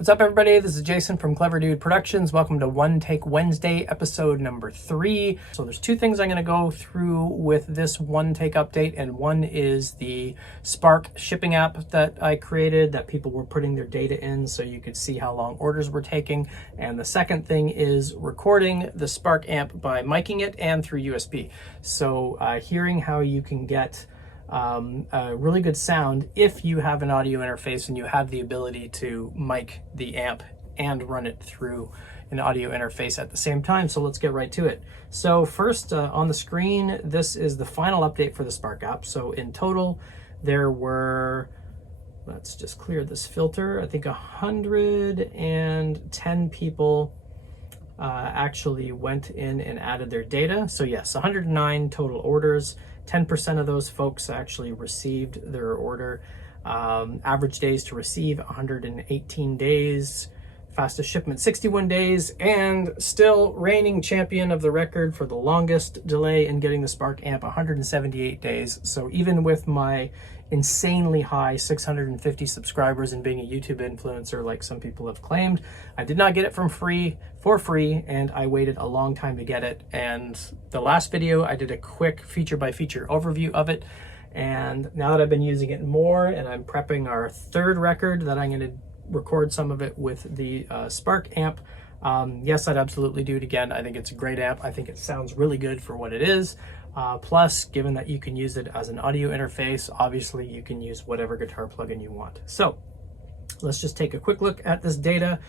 What's up, everybody? This is Jason from Clever Dude Productions. Welcome to One Take Wednesday, episode number 3. So there's two things I'm going to go through with this One Take update, and one is the Spark shipping app that I created that people were putting their data in so you could see how long orders were taking. And the second thing is recording the Spark amp by miking it and through USB. So hearing how you can get a really good sound if you have an audio interface and you have the ability to mic the amp and run it through an audio interface at the same time. So let's get right to it. So first on the screen, this is the final update for the Spark app. So in total, there were, let's just clear this filter, I think 110 people actually went in and added their data. So yes, 109 total orders. 10% of those folks actually received their order. Average days to receive 118 days. Fastest shipment 61 days, and still reigning champion of the record for the longest delay in getting the Spark amp, 178 days. So even with my insanely high 650 subscribers and being a YouTube influencer like some people have claimed, I did not get it for free, and I waited a long time to get it. And the last video I did a quick feature by feature overview of it, and now that I've been using it more and I'm prepping our third record that I'm going to record some of it with the Spark amp, yes, I'd absolutely do it again. I think it's a great amp. I think it sounds really good for what it is. Plus, given that you can use it as an audio interface, obviously you can use whatever guitar plugin you want. So let's just take a quick look at this data.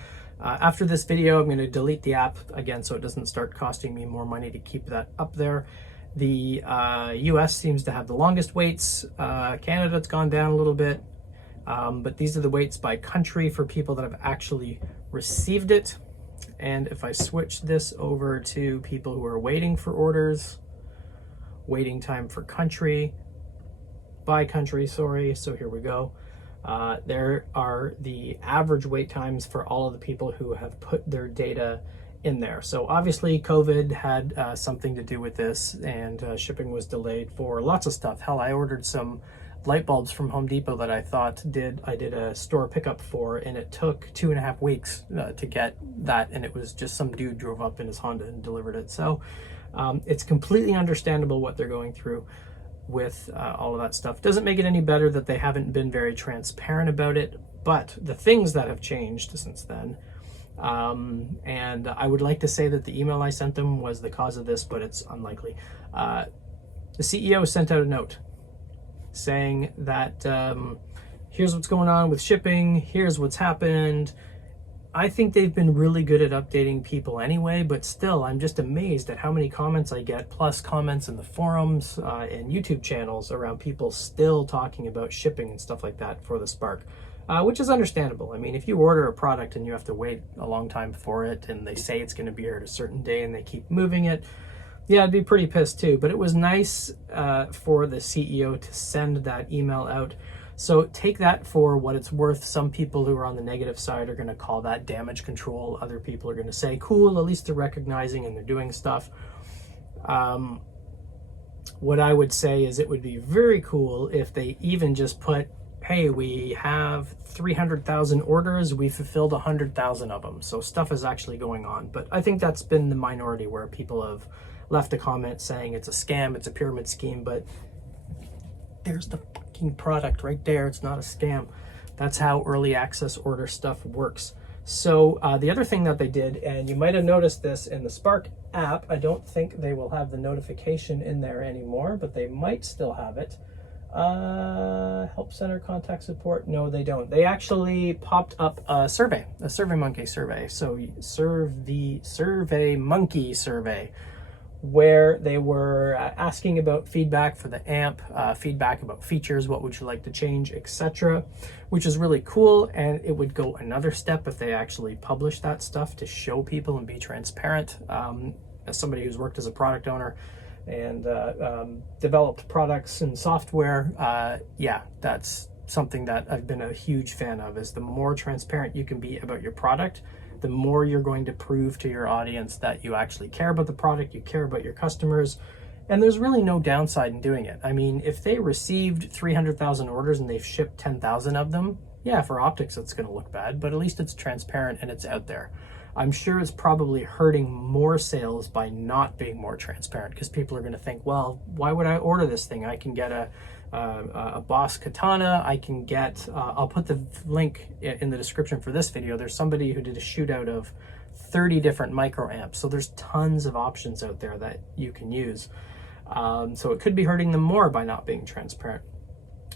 After this video, I'm going to delete the app again so it doesn't start costing me more money to keep that up there. The US seems to have the longest waits. Canada's gone down a little bit. But these are the weights by country for people that have actually received it. And if I switch this over to people who are waiting for orders, waiting time for country, by country, sorry. So here we go. There are the average wait times for all of the people who have put their data in there. So obviously COVID had something to do with this, and shipping was delayed for lots of stuff. Hell, I ordered some light bulbs from Home Depot that I thought I did a store pickup for, and it took 2.5 weeks to get that, and it was just some dude drove up in his Honda and delivered it. So it's completely understandable what they're going through with all of that stuff. Doesn't make it any better that they haven't been very transparent about it, but the things that have changed since then, and I would like to say that the email I sent them was the cause of this, but it's unlikely. The CEO sent out a note saying that here's what's going on with shipping, here's what's happened. I think they've been really good at updating people anyway, but still, I'm just amazed at how many comments I get, plus comments in the forums and YouTube channels around people still talking about shipping and stuff like that for the Spark, which is understandable. I mean, if you order a product and you have to wait a long time for it, and they say it's going to be here at a certain day and they keep moving it, yeah, I'd be pretty pissed too. But it was nice for the CEO to send that email out. So take that for what it's worth. Some people who are on the negative side are going to call that damage control. Other people are going to say, cool, at least they're recognizing and they're doing stuff. What I would say is it would be very cool if they even just put, hey, we have 300,000 orders, we fulfilled 100,000 of them. So stuff is actually going on. But I think that's been the minority where people have left a comment saying it's a scam, it's a pyramid scheme, but there's the fucking product right there. It's not a scam. That's how early access order stuff works. So the other thing that they did, and you might have noticed this in the Spark app, I don't think they will have the notification in there anymore, but they might still have it. Help center, contact support. No, they don't. They actually popped up a survey, a SurveyMonkey survey. So serve the SurveyMonkey survey, where they were asking about feedback for the amp, feedback about features, what would you like to change, etc., which is really cool. And it would go another step if they actually publish that stuff to show people and be transparent. As somebody who's worked as a product owner and developed products and software, yeah, that's something that I've been a huge fan of, is the more transparent you can be about your product, the more you're going to prove to your audience that you actually care about the product, you care about your customers, and there's really no downside in doing it. I mean, if they received 300,000 orders and they've shipped 10,000 of them, Yeah, for optics it's going to look bad, but at least it's transparent and it's out there. I'm sure it's probably hurting more sales by not being more transparent, because people are going to think, well, why would I order this thing? I can get a Boss Katana. I can get, I'll put the link in the description for this video. There's somebody who did a shootout of 30 different microamps. So there's tons of options out there that you can use. So it could be hurting them more by not being transparent.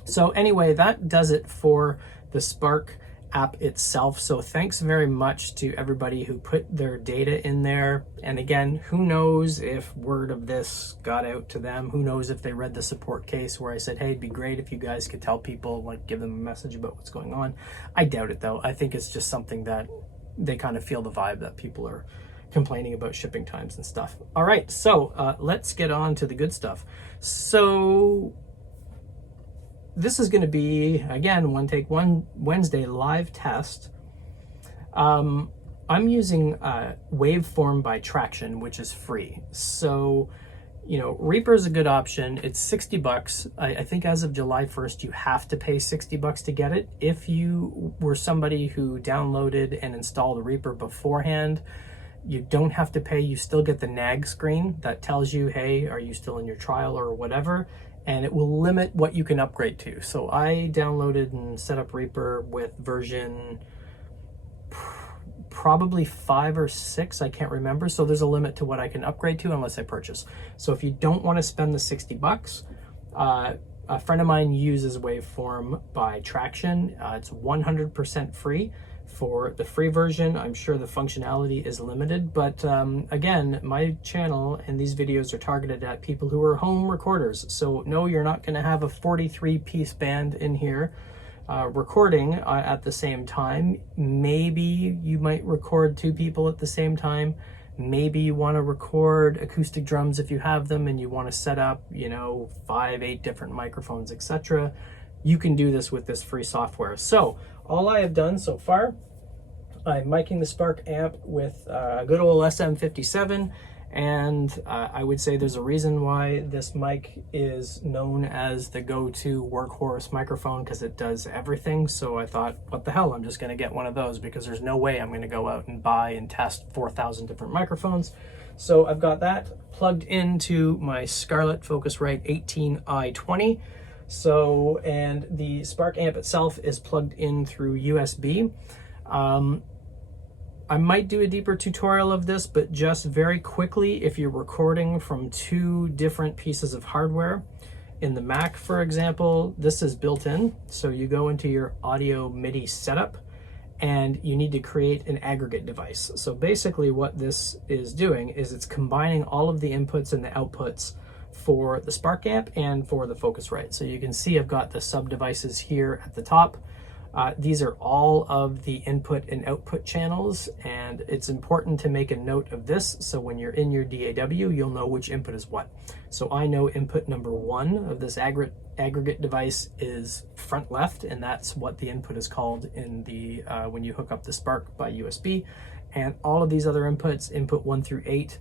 So anyway, that does it for the Spark app itself. So thanks very much to everybody who put their data in there. And again, who knows if word of this got out to them? Who knows if they read the support case where I said, hey, it'd be great if you guys could tell people, like give them a message about what's going on. I doubt it though. I think it's just something that they kind of feel the vibe that people are complaining about shipping times and stuff. All right, so let's get on to the good stuff. So this is going to be, again, One Take One Wednesday live test. I'm using Waveform by Traction, which is free. So, you know, Reaper is a good option. It's 60 bucks. I think as of July 1st, you have to pay 60 bucks to get it. If you were somebody who downloaded and installed Reaper beforehand, you don't have to pay. You still get the nag screen that tells you, hey, are you still in your trial or whatever? And it will limit what you can upgrade to. So I downloaded and set up Reaper with version probably 5 or 6, I can't remember. So there's a limit to what I can upgrade to unless I purchase. So if you don't want to spend the 60 bucks, a friend of mine uses Waveform by Traction. It's 100% free. For the free version, I'm sure the functionality is limited, but again, my channel and these videos are targeted at people who are home recorders. So no, you're not going to have a 43-piece band in here recording at the same time. Maybe you might record 2 people at the same time. Maybe you want to record acoustic drums if you have them and you want to set up, you know, 5, 8 different microphones, etc. You can do this with this free software. So all I have done so far, I'm miking the Spark amp with a good old SM57, and I would say there's a reason why this mic is known as the go-to workhorse microphone, because it does everything. So I thought, what the hell, I'm just going to get one of those, because there's no way I'm going to go out and buy and test 4,000 different microphones. So I've got that plugged into my Scarlett Focusrite 18i20. So, and the Spark amp itself is plugged in through USB. I might do a deeper tutorial of this, but just very quickly, if you're recording from 2 different pieces of hardware, in the Mac, for example, this is built in. So you go into your audio MIDI setup and you need to create an aggregate device. So basically what this is doing is it's combining all of the inputs and the outputs for the Spark amp and for the Focusrite. So you can see I've got the sub devices here at the top. These are all of the input and output channels, and it's important to make a note of this. So when you're in your DAW, you'll know which input is what. So I know input number 1 of this aggregate device is front left, and that's what the input is called in the when you hook up the Spark by USB. And all of these other inputs, input 1 through 8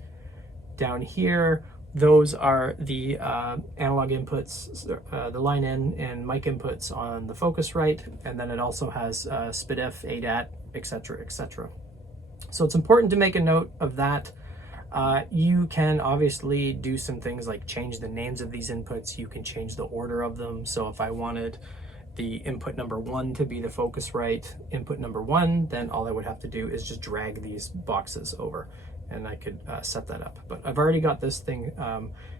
down here, those are the analog inputs, the line in and mic inputs on the Focusrite, and then it also has SPDIF, ADAT, etc., etc. So it's important to make a note of that. You can obviously do some things like change the names of these inputs. You can change the order of them. So if I wanted the input number 1 to be the Focusrite input number 1, then all I would have to do is just drag these boxes over, and I could set that up. But I've already got this thing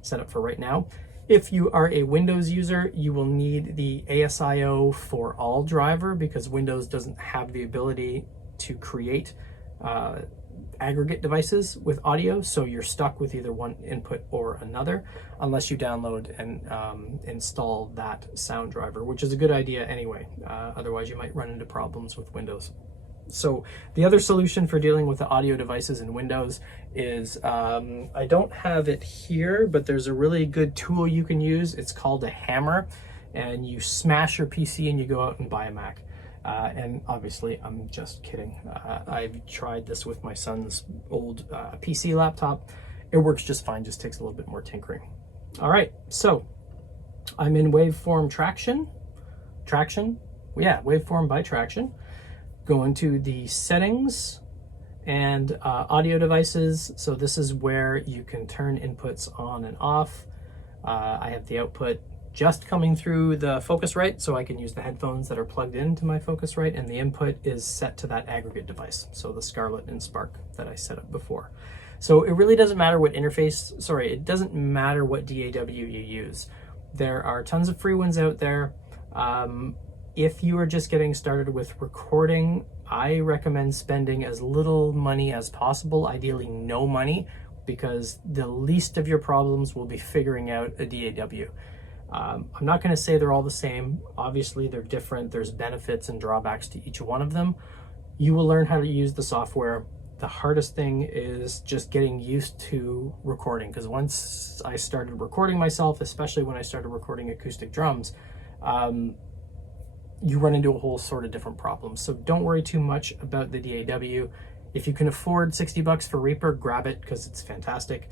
set up for right now. If you are a Windows user, you will need the ASIO for all driver, because Windows doesn't have the ability to create aggregate devices with audio. So you're stuck with either one input or another, unless you download and install that sound driver, which is a good idea anyway. Otherwise you might run into problems with Windows. So the other solution for dealing with the audio devices in Windows is, I don't have it here, but there's a really good tool you can use. It's called a hammer, and you smash your PC and you go out and buy a Mac. And obviously I'm just kidding. I've tried this with my son's old PC laptop. It works just fine, just takes a little bit more tinkering. All right, so I'm in Waveform Traction, yeah, waveform by traction. Go into the settings and audio devices. So this is where you can turn inputs on and off. I have the output just coming through the Focusrite, so I can use the headphones that are plugged into my Focusrite, and the input is set to that aggregate device, so the Scarlett and Spark that I set up before. So it really doesn't matter what interface, sorry, it doesn't matter what DAW you use. There are tons of free ones out there. If you are just getting started with recording, I recommend spending as little money as possible, ideally no money, because the least of your problems will be figuring out a DAW. I'm not going to say they're all the same. Obviously, they're different. There's benefits and drawbacks to each one of them. You will learn how to use the software. The hardest thing is just getting used to recording, because once I started recording myself, especially when I started recording acoustic drums, you run into a whole sort of different problems. So don't worry too much about the DAW. If you can afford $60 for Reaper, grab it because it's fantastic.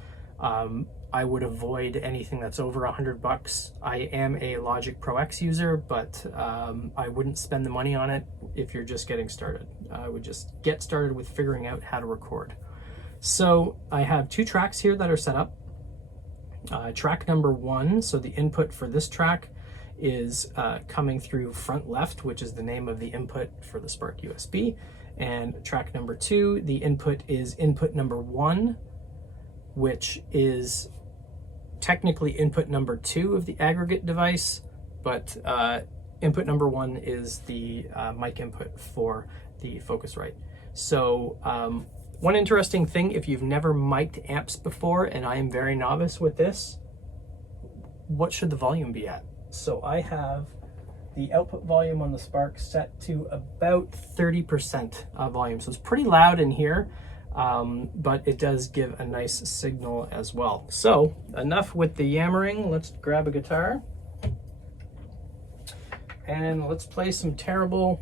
I would avoid anything that's over $100. I am a Logic Pro X user, but I wouldn't spend the money on it if you're just getting started. I would just get started with figuring out how to record. So I have 2 tracks here that are set up. Track number 1, so the input for this track is coming through front left, which is the name of the input for the Spark USB. And track number 2, the input is input number 1, which is technically input number 2 of the aggregate device, but input number 1 is the mic input for the Focusrite. So one interesting thing, if you've never mic'd amps before, and I am very novice with this, what should the volume be at? So I have the output volume on the Spark set to about 30% volume. So it's pretty loud in here, but it does give a nice signal as well. So enough with the yammering. Let's grab a guitar and let's play some terrible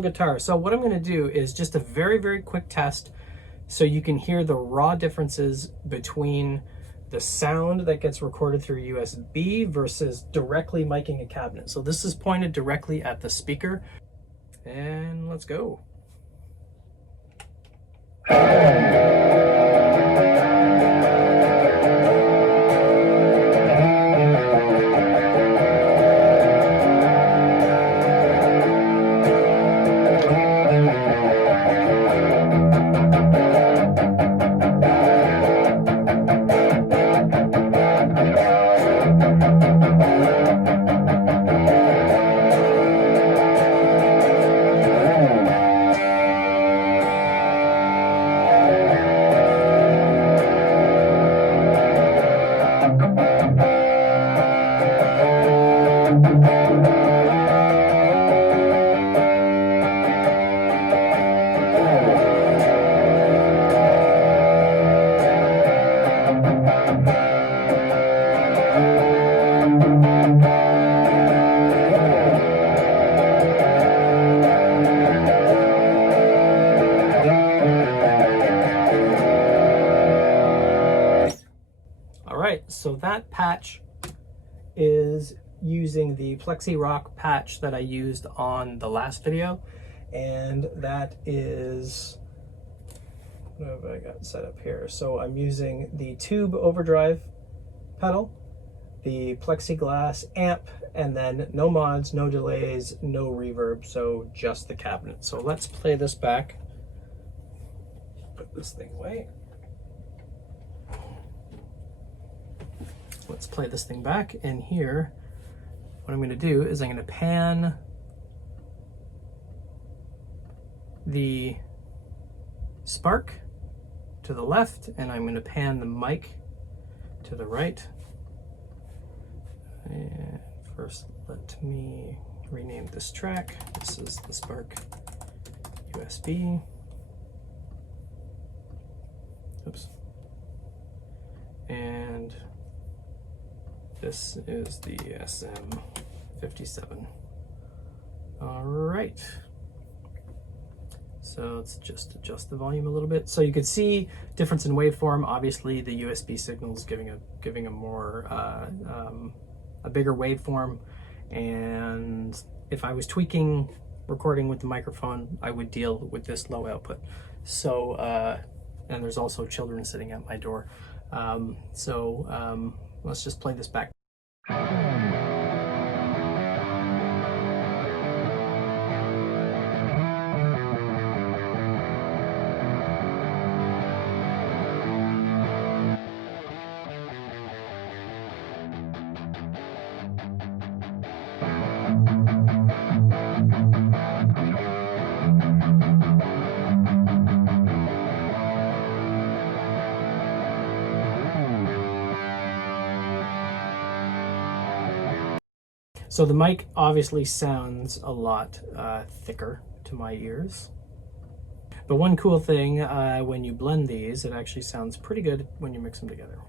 guitar. So what I'm going to do is just a very, very quick test so you can hear the raw differences between the sound that gets recorded through USB versus directly miking a cabinet. So this is pointed directly at the speaker, and let's go. So that patch is using the Plexi Rock patch that I used on the last video, and that is, what have I got set up here? So I'm using the tube overdrive pedal, the plexiglass amp, and then no mods, no delays, no reverb, so just the cabinet. So let's play this back. Put this thing away. Let's play this thing back, and here, what I'm going to do is I'm going to pan the Spark to the left, and I'm going to pan the mic to the right. And first, let me rename this track. This is the Spark USB. Oops. And this is the SM57. All right. So let's just adjust the volume a little bit. So you can see difference in waveform. Obviously, the USB signal is giving a more a a bigger waveform, and if I was tweaking recording with the microphone, I would deal with this low output. So, and there's also children sitting at my door. Let's just play this back. So the mic obviously sounds a lot thicker to my ears. But one cool thing, when you blend these, it actually sounds pretty good when you mix them together.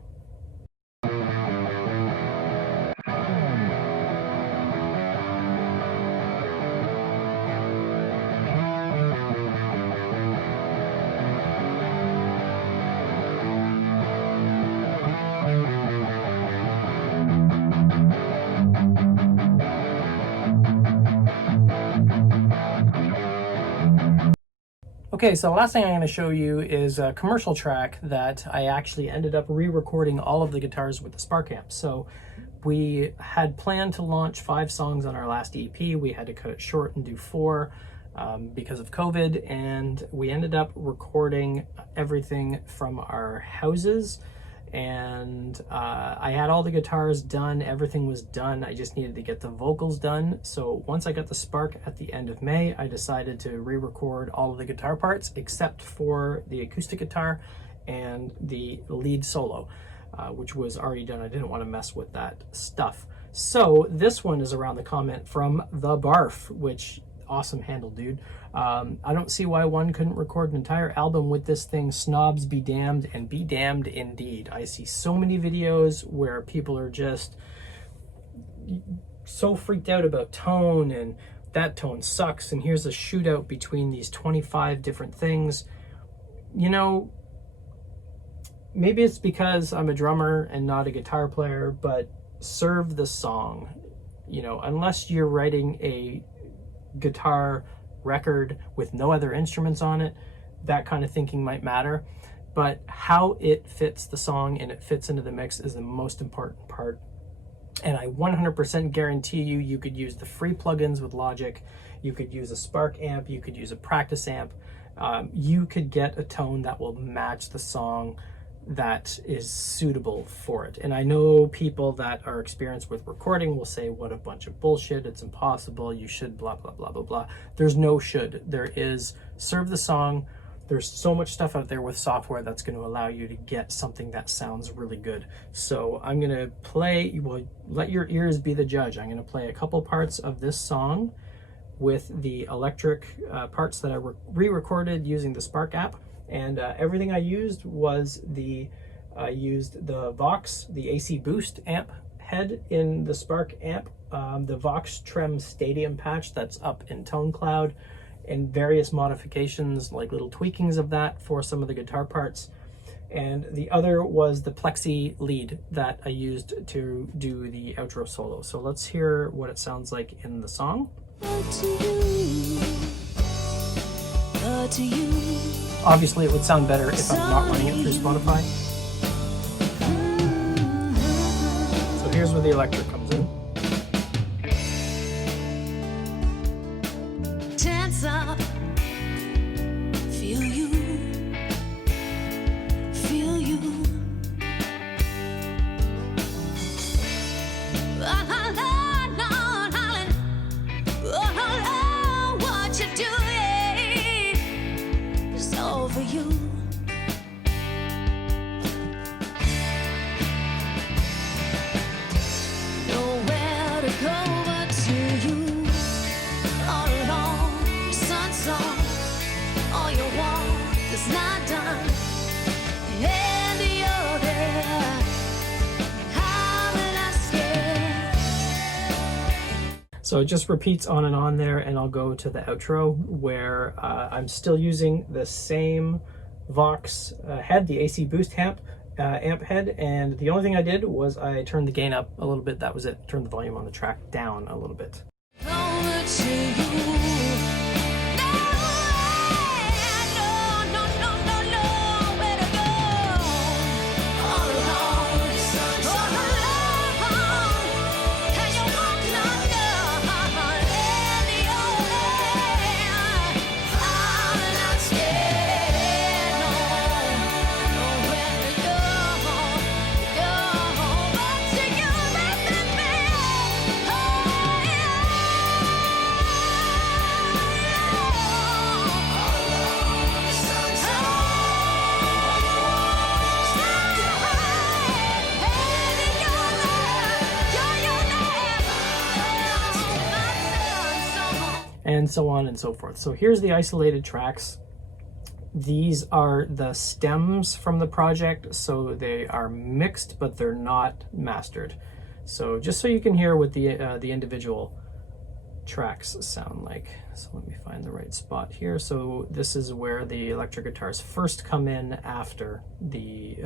Okay, so the last thing I'm going to show you is a commercial track that I actually ended up re-recording all of the guitars with the Spark amp. So we had planned to launch 5 songs on our last EP. We had to cut it short and do 4 because of COVID, and we ended up recording everything from our houses. And I had all the guitars done, everything was done. I just needed to get the vocals done. So once I got the Spark at the end of May, I decided to re-record all of the guitar parts except for the acoustic guitar and the lead solo, which was already done. I didn't want to mess with that stuff. So this one is around the comment from The Barf, which awesome handle, dude. I don't see why one couldn't record an entire album with this thing. Snobs be damned, and be damned indeed. I see so many videos where people are just so freaked out about tone, and that tone sucks, and here's a shootout between these 25 different things. You know, maybe it's because I'm a drummer and not a guitar player, but serve the song. You know, unless you're writing a guitar record with no other instruments on it, that kind of thinking might matter, but how it fits the song and it fits into the mix is the most important part. And I 100% guarantee you, you could use the free plugins with Logic, you could use a Spark amp, you could use a practice amp, you could get a tone that will match the song that is suitable for it. And I know people that are experienced with recording will say, what a bunch of bullshit, it's impossible, you should blah blah blah blah blah. There's no should, there is serve the song. There's so much stuff out there with software that's going to allow you to get something that sounds really good. So I'm going to play, well, let your ears be the judge. I'm going to play a couple parts of this song with the electric parts that I re-recorded using the Spark app. And everything I used was I used the Vox, the AC Boost amp head in the Spark amp, the Vox Trem Stadium patch that's up in Tone Cloud, and various modifications, like little tweakings of that for some of the guitar parts. And the other was the Plexi lead that I used to do the outro solo. So let's hear what it sounds like in the song. Obviously it would sound better if I'm not running it through Spotify. So here's where the electric comes in. Tense up, feel you, feel you. What you doing is all for you. Nowhere to go but to you. All alone, sun song. All you want is not done. And you're there. How will I stay? So it just repeats on and on there, and I'll go to the outro where I'm still using the same Vox head, the AC Boost amp, amp head, and the only thing I did was I turned the gain up a little bit. That was it. Turned the volume on the track down a little bit. Over to you. And so on and so forth. So here's the isolated tracks. These are the stems from the project, so they are mixed, but they're not mastered. So just so you can hear what the individual tracks sound like. So let me find the right spot here. So this is where the electric guitars first come in after the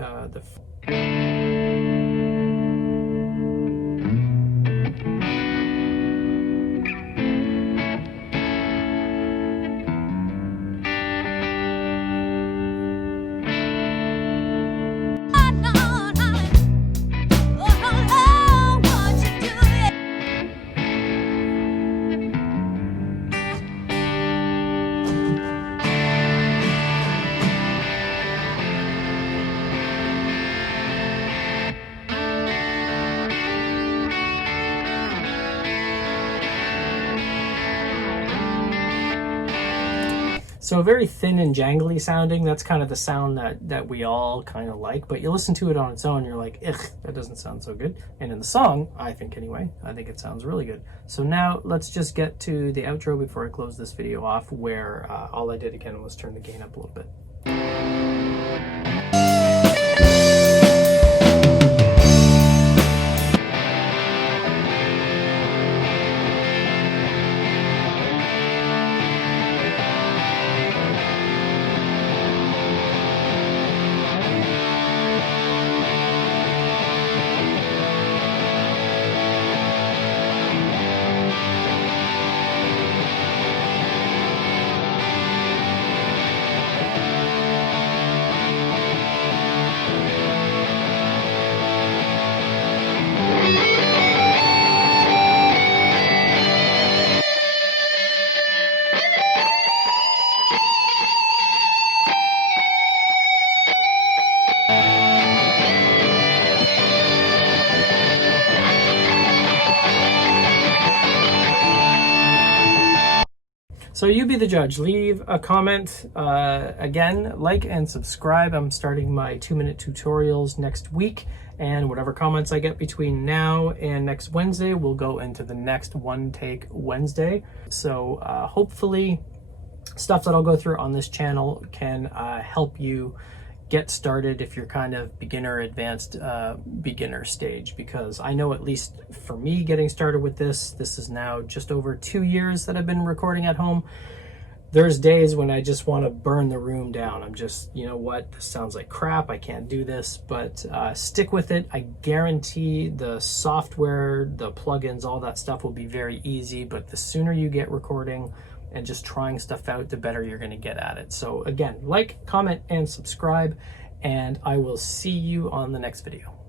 So very thin and jangly sounding. That's kind of the sound that we all kind of like, but you listen to it on its own, you're like, ugh, that doesn't sound so good. And in the song, I think anyway, I think it sounds really good. So now let's just get to the outro before I close this video off, where all I did again was turn the gain up a little bit. So you be the judge. Leave a comment. Again, like and subscribe. I'm starting my 2-minute tutorials next week, and whatever comments I get between now and next Wednesday will go into the next One Take Wednesday. So hopefully stuff that I'll go through on this channel can help you get started if you're kind of beginner, advanced, beginner stage, because I know, at least for me, getting started with this is now just over 2 years that I've been recording at home. There's days when I just want to burn the room down. I'm just, you know what, this sounds like crap, I can't do this, but stick with it. I guarantee the software, the plugins, all that stuff will be very easy, but the sooner you get recording and just trying stuff out, the better you're going to get at it. So again, like, comment, and subscribe, and I will see you on the next video.